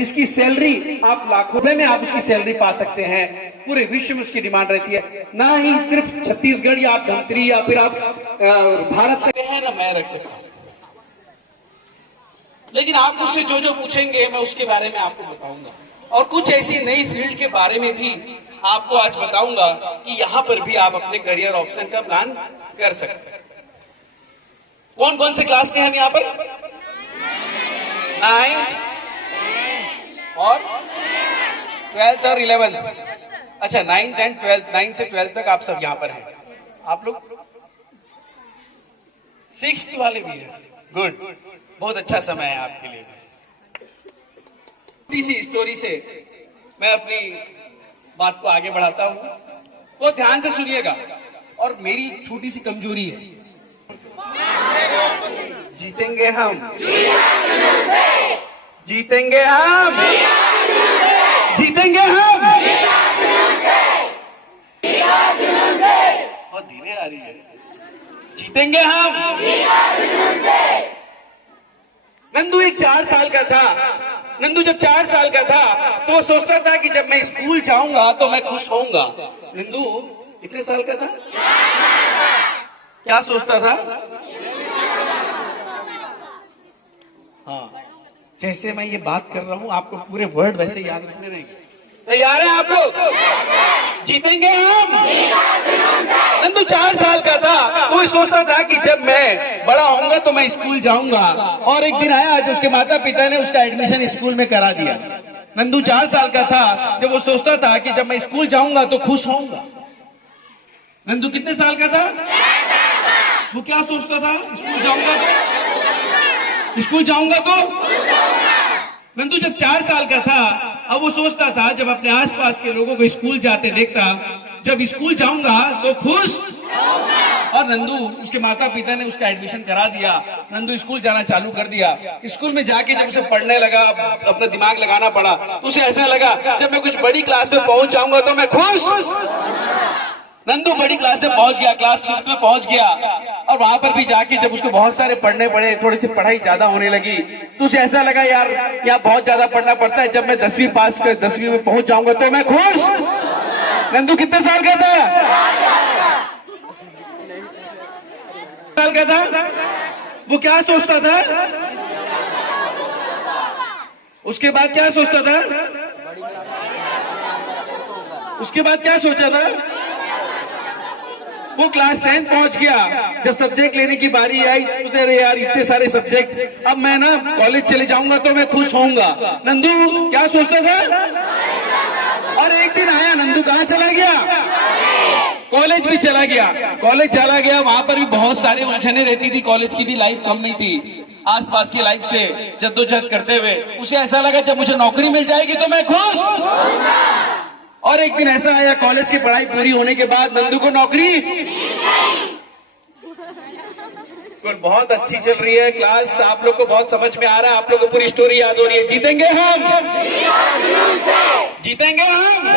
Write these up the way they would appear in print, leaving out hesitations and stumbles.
जिसकी सैलरी आप लाखों रुपए में आप उसकी सैलरी पा सकते हैं, पूरे विश्व में उसकी डिमांड रहती है। ना ही सिर्फ छत्तीसगढ़ या आप धमतरी या फिर आप भारत के हैं, ना मैं रख सकता हूं। लेकिन आप मुझसे जो जो पूछेंगे मैं उसके बारे में आपको बताऊंगा, और कुछ ऐसी नई फील्ड के बारे में भी आपको आज बताऊंगा कि यहां पर भी आप अपने करियर ऑप्शन का प्लान कर सकते हैं। कौन कौन से क्लास के हैं हम यहाँ पर? 9th और 12th और 11th। अच्छा, 9th एंड 12th, 9 से 12th तक आप सब यहाँ पर हैं। आप लोग 6th वाले भी हैं। गुड, बहुत अच्छा समय है आपके लिए। छोटी सी स्टोरी से मैं अपनी बात को आगे बढ़ाता हूं, वो ध्यान से सुनिएगा। और मेरी छोटी सी कमजोरी है, जीतेंगे हम, जीतेंगे हम, जीतेंगे हम। बहुत धीरे आ रही है। जीतेंगे हम। नंदू एक 4 साल का था। नंदू जब 4 साल का था तो वो सोचता था कि जब मैं स्कूल जाऊंगा तो मैं खुश होऊंगा। नंदू कितने साल का था? क्या सोचता था? हाँ, जैसे मैं ये बात कर रहा हूं आपको पूरे वर्ड वैसे याद रखने रहेंगे। तैयार हैं आप लोग? जीतेंगे हम। नंदू 4 साल का था तो वो सोचता था कि जब मैं बड़ा होऊंगा तो मैं स्कूल जाऊंगा। और एक दिन आया जब उसके माता पिता ने उसका एडमिशन स्कूल में करा दिया। नंदू 4 साल का था जब वो सोचता था कि जब मैं स्कूल जाऊंगा तो खुश होऊंगा। नंदू कितने साल का था? वो क्या सोचता था? स्कूल जाऊंगा तो, स्कूल जाऊंगा तो। नंदू जब 4 साल का था अब वो सोचता था जब अपने आसपास के लोगों को स्कूल जाते देखता, जब स्कूल जाऊंगा तो खुश। और नंदू, उसके माता पिता ने उसका एडमिशन करा दिया। नंदू स्कूल जाना चालू कर दिया। स्कूल में जाके जब उसे पढ़ने लगा, अपना दिमाग लगाना पड़ा, तो उसे ऐसा लगा जब मैं कुछ बड़ी क्लास में पहुंच जाऊंगा तो मैं खुश। नंदू बड़ी क्लास में पहुंच गया, क्लास 5th में पहुंच गया। और वहां पर भी जाके जब उसको बहुत सारे पढ़ने पड़े, थोड़ी सी पढ़ाई ज्यादा होने लगी, तो उसे ऐसा लगा यार यहाँ बहुत ज्यादा पढ़ना पड़ता है, जब मैं 10वीं पास कर 10वीं में पहुंच जाऊंगा तो मैं खुश। नंदू कितने साल का था? साल का था। वो क्या सोचता था? उसके बाद क्या सोचता था? उसके बाद क्या सोचा था? वो क्लास 10 पहुंच गया। जब सब्जेक्ट लेने की बारी आई तो अरे यार इतने सारे सब्जेक्ट, अब मैं ना कॉलेज चले जाऊंगा तो मैं खुश होऊंगा। नंदू क्या सोचता था? और एक दिन आया, नंदू कहाँ चला गया? कॉलेज भी चला गया। कॉलेज चला गया, वहां पर भी बहुत सारी उलझने रहती थी। कॉलेज की भी लाइफ कम नहीं थी। आसपास की लाइफ से जद्दोजहद करते हुए उसे ऐसा लगा जब मुझे नौकरी मिल जाएगी तो मैं खुश। और एक दिन ऐसा आया, कॉलेज की पढ़ाई पूरी होने के बाद नंदू को नौकरी बहुत अच्छी चल रही है क्लास, आप लोग को बहुत समझ में आ रहा है, आप लोग को पूरी स्टोरी याद हो रही है। जीतेंगे हम, जीतेंगे हम।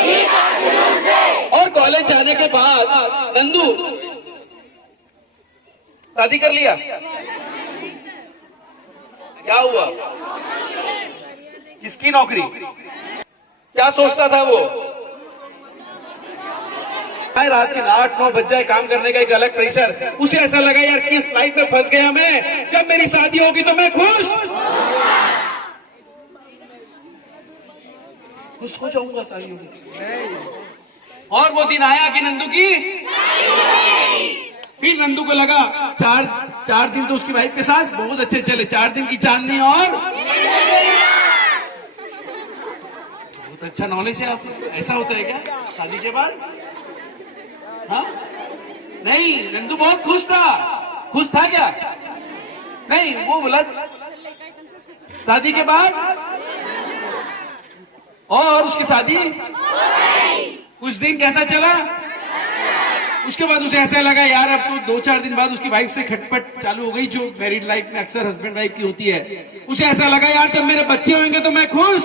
और कॉलेज जाने के बाद नंदू शादी कर लिया। क्या हुआ? किसकी नौकरी? क्या सोचता था वो? रात के 8-9 बज जाए, काम करने का एक अलग प्रेशर। उसे ऐसा लगा यार किस लाइफ में फंस गया मैं, जब मेरी शादी होगी तो मैं खुश हो जाऊंगा शादी होगी। और वो दिन आया कि नंदू की फिर नंदू को लगा चार दिन तो उसकी वाइफ के साथ बहुत अच्छे चले, 4 दिन की चांदनी और बहुत अच्छा नॉलेज है आपको। ऐसा होता है क्या शादी के बाद? हाँ? नहीं, नंदू बहुत खुश था। खुश था क्या? नहीं, वो बोला शादी के बाद। और उसकी शादी कुछ दिन कैसा चला? उसके बाद उसे ऐसा लगा यार अब तो 2-4 दिन बाद उसकी वाइफ से खटपट चालू हो गई, जो मैरिड लाइफ में अक्सर हस्बैंड वाइफ की होती है। उसे ऐसा लगा यार जब मेरे बच्चे होंगे तो मैं खुश।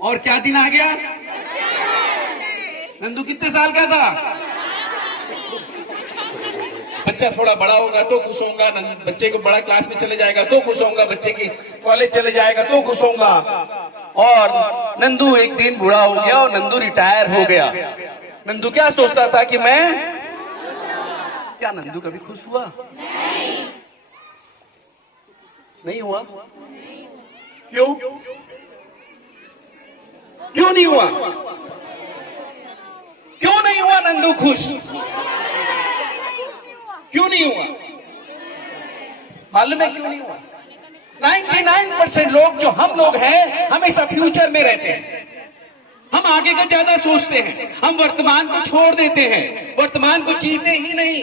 और क्या दिन आ गया? नंदू कितने साल का था? बच्चा थोड़ा बड़ा होगा तो खुश होऊंगा, बच्चे को बड़ा क्लास में चले जाएगा तो खुश होऊंगा, बच्चे की कॉलेज चले जाएगा तो खुश होऊंगा। और नंदू एक दिन बूढ़ा हो गया और नंदू रिटायर हो गया। नंदू क्या सोचता था कि मैं, क्या नंदू कभी खुश हुआ? नहीं हुआ। क्यों? क्यों नहीं हुआ? क्यों नहीं हुआ नंदू खुश? क्यों नहीं हुआ? मालूम है क्यों नहीं हुआ? 99% लोग जो हम लोग हैं हमेशा फ्यूचर में रहते हैं। हम आगे का ज्यादा सोचते हैं, हम वर्तमान को छोड़ देते हैं, वर्तमान को जीते ही नहीं।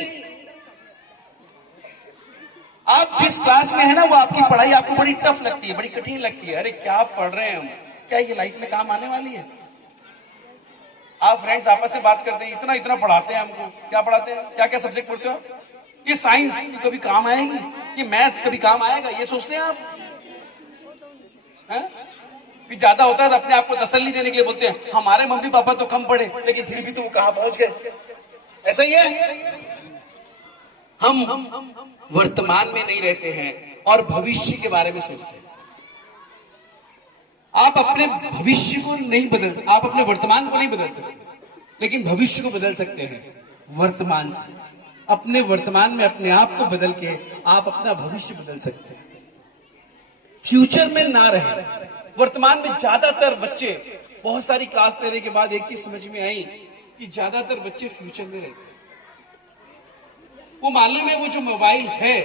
आप जिस क्लास में है ना, वो आपकी पढ़ाई आपको बड़ी टफ लगती है, बड़ी कठिन लगती है। अरे क्या पढ़ रहे हैं हम, क्या ये लाइफ में काम आने वाली है? आप फ्रेंड्स आपस में बात करते हैं, इतना इतना पढ़ाते हैं हमको। क्या पढ़ाते हैं? क्या क्या सब्जेक्ट पढ़ते हो? ये साइंस कभी काम आएगी, ये मैथ्स कभी काम आएगा, ये सोचते हैं आप? फिर ज्यादा होता है तो अपने आप को तसल्ली देने के लिए बोलते हैं हमारे मम्मी पापा तो कम पढ़े लेकिन फिर भी तो कहां पहुंच गए। ऐसा ही है, हम वर्तमान में नहीं रहते हैं और भविष्य के बारे में सोचते हैं। आप अपने भविष्य को नहीं बदल, आप अपने वर्तमान को नहीं बदल सकते, लेकिन भविष्य को बदल सकते हैं वर्तमान से। अपने वर्तमान में अपने आप को बदल के आप अपना भविष्य बदल सकते हैं। फ्यूचर में ना रहे। वर्तमान में ज्यादातर बच्चे, बहुत सारी क्लास लेने के बाद एक चीज समझ में आई कि ज्यादातर बच्चे फ्यूचर में रहते हैं। वो मालूम है, वो जो मोबाइल है,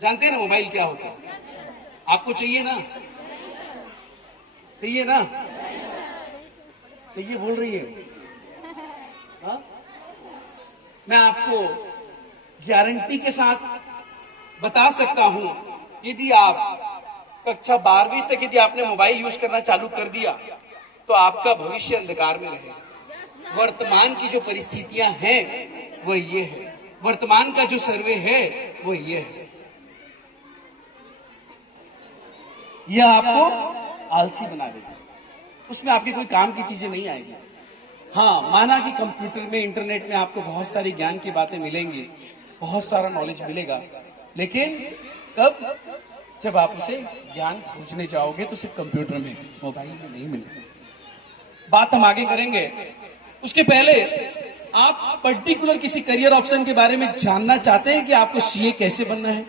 जानते हैं ना मोबाइल क्या होता है? आपको चाहिए ना? चाहिए ना? चाहिए बोल रही है। हाँ? मैं आपको गारंटी के साथ बता सकता हूं, यदि आप कक्षा 12वीं तक यदि आपने मोबाइल यूज करना चालू कर दिया तो आपका भविष्य अंधकार में रहेगा। वर्तमान की जो परिस्थितियां हैं वो ये है, वर्तमान का जो सर्वे है वो ये है। यह आपको आलसी बना देगा, उसमें आपकी कोई काम की चीजें नहीं आएगी। हाँ, माना कि कंप्यूटर में, इंटरनेट में आपको बहुत सारी ज्ञान की बातें मिलेंगी, बहुत सारा नॉलेज मिलेगा, लेकिन कब? जब आप उसे ज्ञान खोजने जाओगे तो सिर्फ कंप्यूटर में, मोबाइल में नहीं मिलेगा। बात हम आगे करेंगे, उसके पहले आप पर्टिकुलर किसी करियर ऑप्शन के बारे में जानना चाहते हैं कि आपको सीए कैसे बनना है?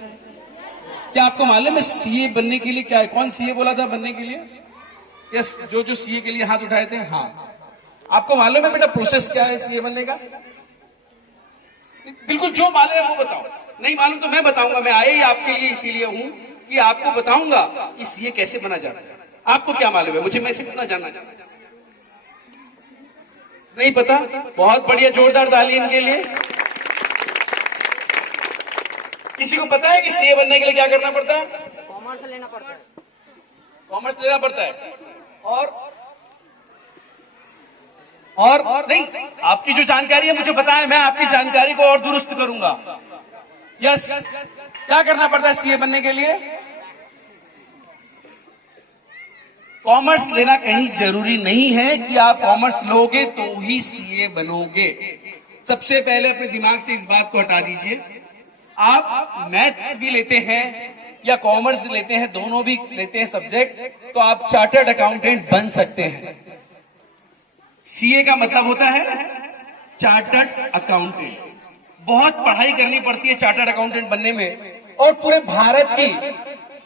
क्या आपको मालूम है सीए बनने के लिए क्या है? कौन सीए बोला था बनने के लिए? यस, जो सीए के लिए हाथ उठाए थे। हाँ, आपको मालूम है बेटा प्रोसेस क्या है सीए बनने का? बिल्कुल, जो मालूम है वो बताओ। नहीं मालूम तो मैं बताऊंगा, मैं आया ही आपके लिए इसीलिए हूं कि आपको बताऊंगा कि सीए कैसे बना जाता है। आपको क्या मालूम है? मुझे मैं सिर्फ इतना जानना चाहता हूं। नहीं पता? बहुत बढ़िया, जोरदार ताली इनके लिए। किसी को पता है कि सीए बनने के लिए क्या करना पड़ता है? कॉमर्स लेना पड़ता है। कॉमर्स लेना पड़ता है। और नहीं, आपकी जो जानकारी है मुझे पता है, मैं आपकी जानकारी को और दुरुस्त करूंगा। यस, क्या करना पड़ता है सीए बनने के लिए? कॉमर्स लेना कहीं जरूरी नहीं है कि आप कॉमर्स लोगे तो ही सीए बनोगे। सबसे पहले अपने दिमाग से इस बात को हटा दीजिए। आप मैथ्स भी लेते हैं या कॉमर्स लेते हैं, दोनों भी लेते हैं सब्जेक्ट, तो आप चार्टर्ड अकाउंटेंट बन सकते हैं। सीए का मतलब होता है चार्टर्ड अकाउंटेंट। बहुत पढ़ाई करनी पड़ती है चार्टर्ड अकाउंटेंट बनने में, और पूरे भारत की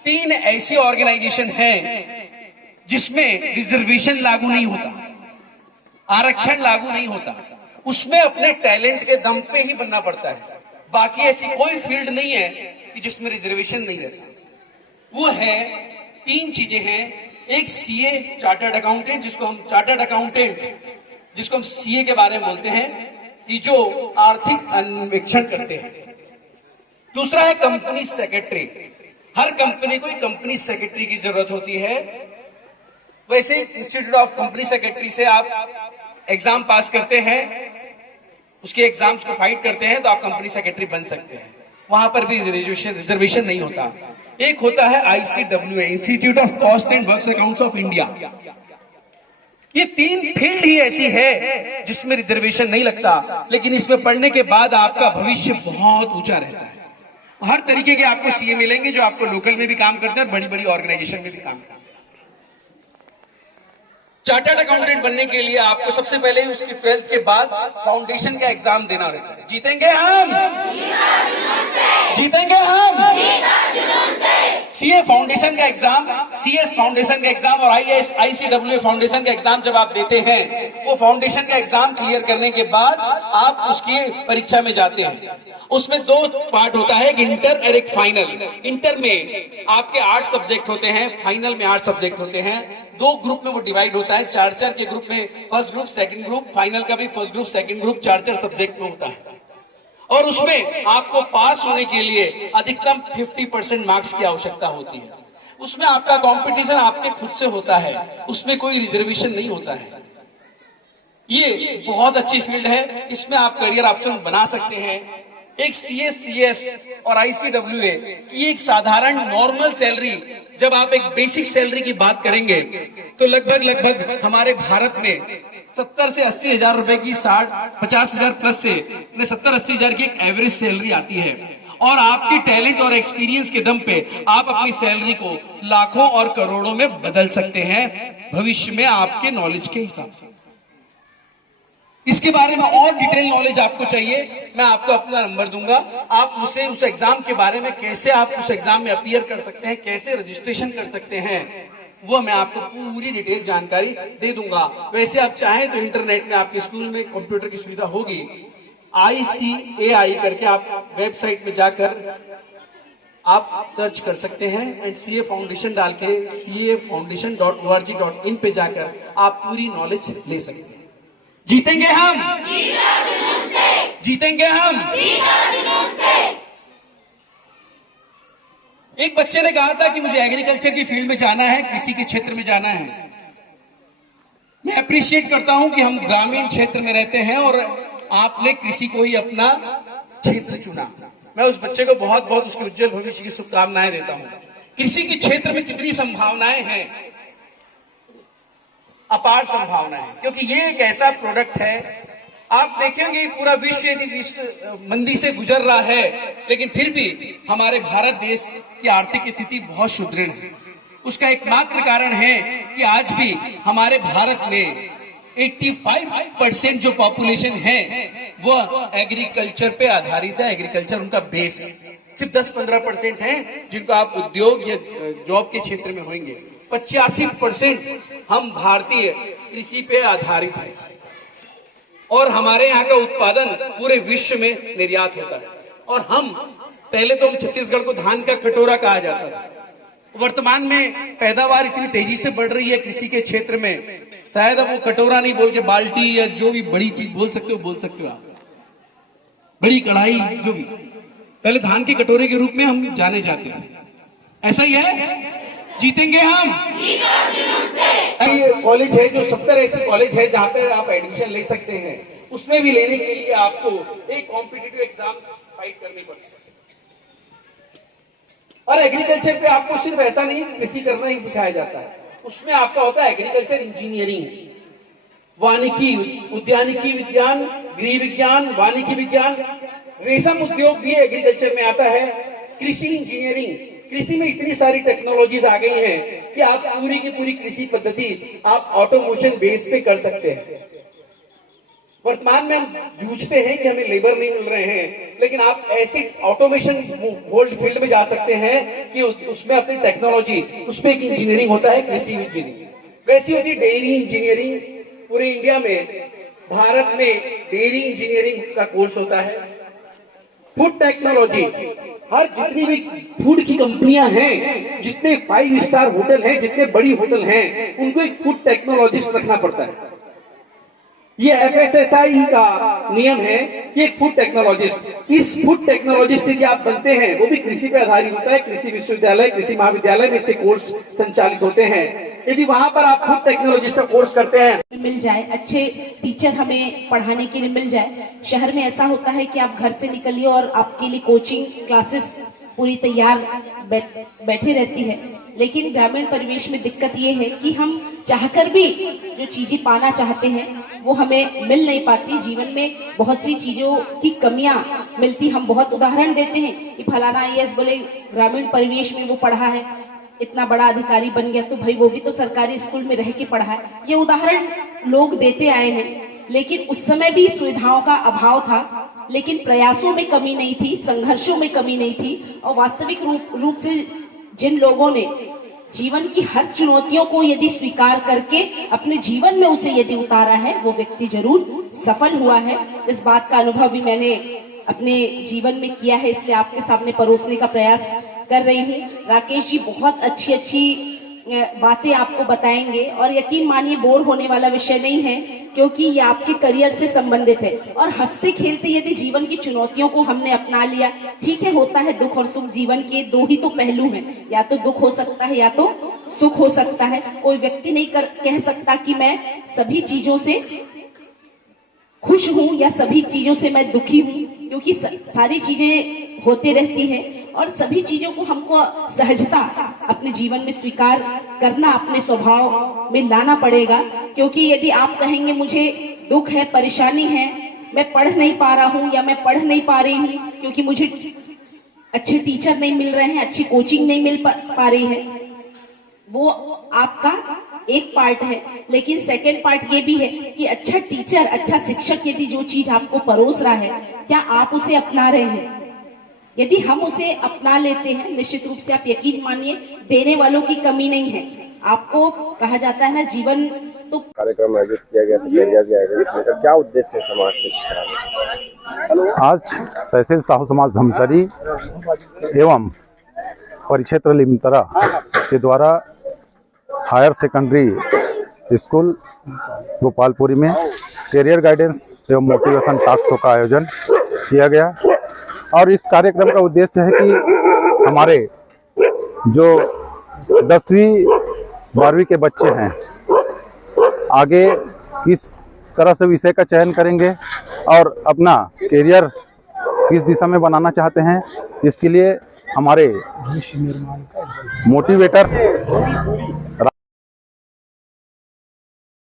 3 ऐसी ऑर्गेनाइजेशन हैं जिसमें रिजर्वेशन लागू नहीं होता, आरक्षण लागू नहीं होता। उसमें अपने टैलेंट के दम पे ही बनना पड़ता है। बाकी ऐसी कोई फील्ड नहीं है कि जिसमें रिजर्वेशन नहीं रहता। वो है 3 चीजें हैं। एक सीए चार्टर्ड अकाउंटेंट, जिसको हम चार्टर्ड अकाउंटेंट जिसको हम सीए के बारे में बोलते हैं, कि जो आर्थिक अन्वेषण करते हैं। दूसरा है कंपनी सेक्रेटरी। हर कंपनी को एक कंपनी सेक्रेटरी की जरूरत होती है। वैसे इंस्टीट्यूट ऑफ कंपनी सेक्रेटरी से आप एग्जाम पास करते हैं, उसके एग्जाम्स को फाइट करते हैं तो आप कंपनी सेक्रेटरी बन सकते हैं। वहां पर भी रिजर्वेशन नहीं होता। एक होता है ICWA, institute of cost and works accounts of India. ये 3 फील्ड ही ऐसी है जिसमें रिजर्वेशन नहीं लगता, लेकिन इसमें पढ़ने के बाद आपका भविष्य बहुत ऊंचा रहता है। हर तरीके के आपको सीए मिलेंगे जो आपको लोकल में भी काम करते हैं और बड़ी बड़ी ऑर्गेनाइजेशन में भी काम करते हैं। चार्टर्ड अकाउंटेंट बनने के लिए आपको सबसे पहले उसकी 12th के बाद फाउंडेशन का एग्जाम देना रहता है। जीतेंगे हम, जीतेंगे हम। सीए फाउंडेशन का एग्जाम, सीएस फाउंडेशन का एग्जाम और आईसीडब्ल्यू फाउंडेशन का एग्जाम जब आप देते हैं, वो फाउंडेशन का एग्जाम क्लियर करने के बाद आप उसकी परीक्षा में जाते हैं। उसमें 2 पार्ट होता है, एक इंटर और एक फाइनल। इंटर में आपके 8 सब्जेक्ट होते हैं, फाइनल में 8 सब्जेक्ट होते हैं। 2 ग्रुप में वो डिवाइड होता है, 4-4 के ग्रुप में, first group second group, final का भी first group second group 4-4 subject में होता है। और उसमें आपको पास होने के लिए अधिकतम 50% मार्क्स की आवश्यकता होती है। उसमें आपका कंपटीशन आपके खुद से होता है, उसमें कोई रिजर्वेशन नहीं होता है। ये बहुत अच्छी फील्ड है, इसमें आप करियर ऑप्शन बना सकते हैं। एक सीएस, सीएस और आईसीडब्ल्यूए की एक साधारण नॉर्मल सैलरी, जब आप एक बेसिक सैलरी की बात करेंगे तो लगभग हमारे भारत में 70 से 80 हजार रुपए की 50 हजार प्लस से 70-80 हजार की एक एवरेज सैलरी आती है। और आपकी टैलेंट और एक्सपीरियंस के दम पे आप अपनी सैलरी को लाखों और करोड़ों में बदल सकते हैं भविष्य में आपके नॉलेज के हिसाब से। इसके बारे में और डिटेल नॉलेज आपको चाहिए, मैं आपको अपना नंबर दूंगा। आप मुझसे उस एग्जाम के बारे में, कैसे आप उस एग्जाम में अपीयर कर सकते हैं, कैसे रजिस्ट्रेशन कर सकते हैं, वो मैं आपको पूरी डिटेल जानकारी दे दूंगा। वैसे आप चाहें तो इंटरनेट में आपके स्कूल में कंप्यूटर की सुविधा होगी, ICAI करके आप वेबसाइट में जाकर आप सर्च कर सकते हैं एंड CA फाउंडेशन डाल के cafoundation.org.in पे जाकर आप पूरी नॉलेज ले सकते हैं। जीतेंगे हम, जीतेंगे हम। एक बच्चे ने कहा था कि मुझे एग्रीकल्चर की फील्ड में जाना है, कृषि के क्षेत्र में जाना है। मैं अप्रिशिएट करता हूं कि हम ग्रामीण क्षेत्र में रहते हैं और आपने कृषि को ही अपना क्षेत्र चुना। मैं उस बच्चे को बहुत बहुत उसके उज्जवल भविष्य की शुभकामनाएं देता हूं। कृषि के क्षेत्र में कितनी संभावनाएं हैं, अपार संभावनाएं, क्योंकि ये एक ऐसा प्रोडक्ट है, आप देखेंगे पूरा विश्व यदि मंदी से गुजर रहा है, लेकिन फिर भी हमारे भारत देश की आर्थिक स्थिति बहुत सुदृढ़ है। उसका एकमात्र कारण है कि आज भी हमारे भारत में 85% जो पॉपुलेशन है वह एग्रीकल्चर पे आधारित है। एग्रीकल्चर उनका बेस है। सिर्फ 10-15% है जिनको आप उद्योग या जॉब के क्षेत्र में होंगे। 85% हम भारतीय कृषि पे आधारित है और हमारे यहाँ का उत्पादन पूरे विश्व में निर्यात होता है। और हम पहले तो हम छत्तीसगढ़ को धान का कटोरा कहा जाता था। वर्तमान में पैदावार इतनी तेजी से बढ़ रही है कृषि के क्षेत्र में, शायद अब वो कटोरा नहीं बोल के बाल्टी या जो भी बड़ी चीज बोल सकते हो आप, बड़ी कढ़ाई, जो भी, पहले धान के कटोरे के रूप में हम जाने जाते हैं। ऐसा ही है, जीतेंगे हम। कॉलेज है जो 70 ऐसे कॉलेज है जहाँ पे आप एडमिशन ले सकते हैं। उसमें भी लेने के लिए आपको एक कॉम्पिटिटिव एग्जाम फाइट करनी पड़ती है। और एग्रीकल्चर पे आपको सिर्फ ऐसा नहीं कृषि करना ही सिखाया जाता है, उसमें आपका होता है एग्रीकल्चर इंजीनियरिंग, वानिकी, उद्यानिकी विज्ञान, गृह विज्ञान, वानिकी विज्ञान, रेशम उद्योग भी एग्रीकल्चर में आता है, कृषि इंजीनियरिंग। कृषि में इतनी सारी टेक्नोलॉजीज आ गई हैं कि आप पूरी की पूरी कृषि पद्धति आप ऑटोमेशन बेस पे कर सकते हैं। वर्तमान में हम जूझते हैं कि हमें लेबर नहीं मिल रहे हैं, लेकिन आप ऐसी ऑटोमेशन फील्ड में जा सकते हैं कि उसमें अपनी टेक्नोलॉजी, उसमें एक इंजीनियरिंग होता है, कृषि इंजीनियरिंग। वैसी होती है डेयरी इंजीनियरिंग। पूरे इंडिया में, भारत में डेयरी इंजीनियरिंग का कोर्स होता है। फूड टेक्नोलॉजी, हर जितनी भी फूड की कंपनियां हैं, जितने 5 स्टार होटल हैं, जितने बड़ी होटल हैं, उनको एक फूड टेक्नोलॉजिस्ट रखना पड़ता है। ये FSSAI का नियम है कि एक फूड टेक्नोलॉजिस्ट, इस फूड टेक्नोलॉजिस्ट यदि आप बनते हैं, वो भी कृषि पे आधारित होता है। कृषि विश्वविद्यालय, कृषि महाविद्यालय में इसके कोर्स संचालित होते हैं। यदि वहां पर आप फूड टेक्नोलॉजिस्ट का कोर्स करते हैं, मिल जाए, अच्छे टीचर हमें पढ़ाने के लिए मिल जाए। शहर में ऐसा होता है कि आप घर से निकलिए और आपके लिए कोचिंग क्लासेस पूरी तैयार बैठी रहती है, लेकिन ग्रामीण परिवेश में दिक्कत ये है कि हम चाहकर भी जो चीजें पाना चाहते हैं वो हमें मिल नहीं पाती। जीवन में बहुत सी चीजों की कमियां मिलती। हम बहुत उदाहरण देते हैं कि फलाना आईएएस बोले ग्रामीण परिवेश में वो पढ़ा है, इतना बड़ा अधिकारी बन गया, तो भाई वो भी तो सरकारी स्कूल में रह के पढ़ा है। ये उदाहरण लोग देते आए हैं, लेकिन उस समय भी सुविधाओं का अभाव था, लेकिन प्रयासों में कमी नहीं थी, संघर्षों में कमी नहीं थी। और वास्तविक रूप से जिन लोगों ने जीवन की हर चुनौतियों को यदि स्वीकार करके अपने जीवन में उसे यदि उतारा है, वो व्यक्ति जरूर सफल हुआ है। इस बात का अनुभव भी मैंने अपने जीवन में किया है, इसलिए आपके सामने परोसने का प्रयास कर रही हूँ। राकेश जी बहुत अच्छी अच्छी बातें आपको बताएंगे और यकीन मानिए बोर होने वाला विषय नहीं है, क्योंकि ये आपके करियर से संबंधित है। और हंसते खेलते यदि जीवन की चुनौतियों को हमने अपना लिया, ठीक है, होता है दुख और सुख, जीवन के दो ही तो पहलू हैं, या तो दुख हो सकता है या तो सुख हो सकता है। कोई व्यक्ति नहीं कह सकता कि मैं सभी चीजों से खुश हूं या सभी चीजों से मैं दुखी हूं, क्योंकि सारी चीजें होते रहती हैं और सभी चीजों को हमको सहजता अपने जीवन में स्वीकार करना, अपने स्वभाव में लाना पड़ेगा। क्योंकि यदि आप कहेंगे मुझे दुख है, परेशानी है, मैं पढ़ नहीं पा रहा हूं या मैं पढ़ नहीं पा रही हूं क्योंकि मुझे अच्छे टीचर नहीं मिल रहे हैं, अच्छी कोचिंग नहीं मिल पा रही है, वो आपका एक पार्ट है। लेकिन सेकेंड पार्ट ये भी है कि अच्छा टीचर, अच्छा शिक्षक यदि जो चीज आपको परोस रहा है, क्या आप उसे अपना रहे हैं? यदि हम उसे अपना लेते हैं, निश्चित रूप से आप यकीन मानिए देने वालों की कमी नहीं है। आपको कहा जाता है ना, जीवन तो कार्यक्रम आयोजित किया गया, इसमें क्या उद्देश्य है समाज के शिक्षा? आज तहसील साहू समाज धमतरी एवं परिक्षेत्र लिमतरा के द्वारा हायर सेकेंडरी स्कूल गोपालपुरी में करियर गाइडेंस एवं मोटिवेशन टॉक शो का आयोजन किया गया। और इस कार्यक्रम का उद्देश्य है कि हमारे जो 10वीं 12वीं के बच्चे हैं आगे किस तरह से विषय का चयन करेंगे और अपना करियर किस दिशा में बनाना चाहते हैं, इसके लिए हमारे मोटिवेटर